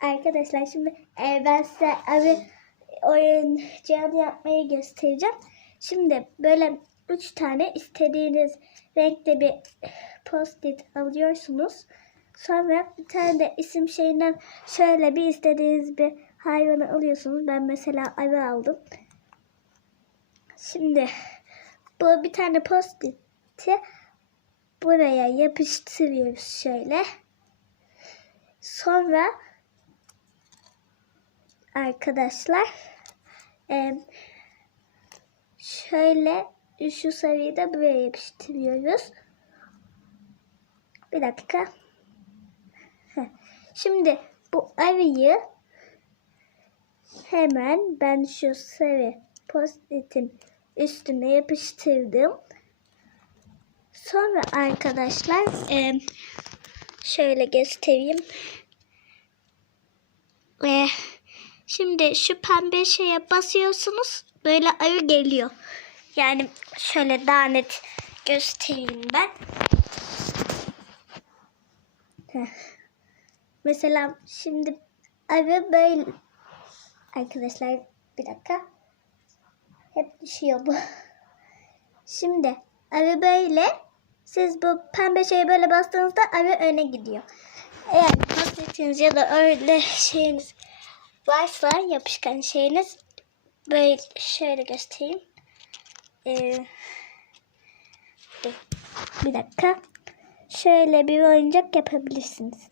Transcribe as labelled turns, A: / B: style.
A: Arkadaşlar şimdi e, ben size abi oyuncağını yapmayı göstereceğim. Şimdi böyle üç tane istediğiniz renkte bir post-it alıyorsunuz. Sonra bir tane de isim şeyinden şöyle bir istediğiniz bir hayvanı alıyorsunuz. Ben mesela ayı aldım. Şimdi bu bir tane post-it'i buraya yapıştırıyoruz şöyle. Sonra arkadaşlar e, şöyle şu da buraya yapıştırıyoruz. Bir dakika. Şimdi bu arıyı hemen ben şu sarı post-it'in üstüne yapıştırdım. Sonra arkadaşlar şöyle göstereyim. Ve şimdi şu pembe şeye basıyorsunuz. Böyle arı geliyor. Yani şöyle daha net göstereyim ben. Mesela şimdi arı böyle. Arkadaşlar bir dakika. Hep düşüyor bu. Şimdi arı böyle. Siz bu pembe şeye böyle bastığınızda arı öne gidiyor. Eğer post ya da öyle şeyiniz varsa yapışkan şeyiniz böyle şöyle göstereyim. Ee, bir dakika. Şöyle bir oyuncak yapabilirsiniz.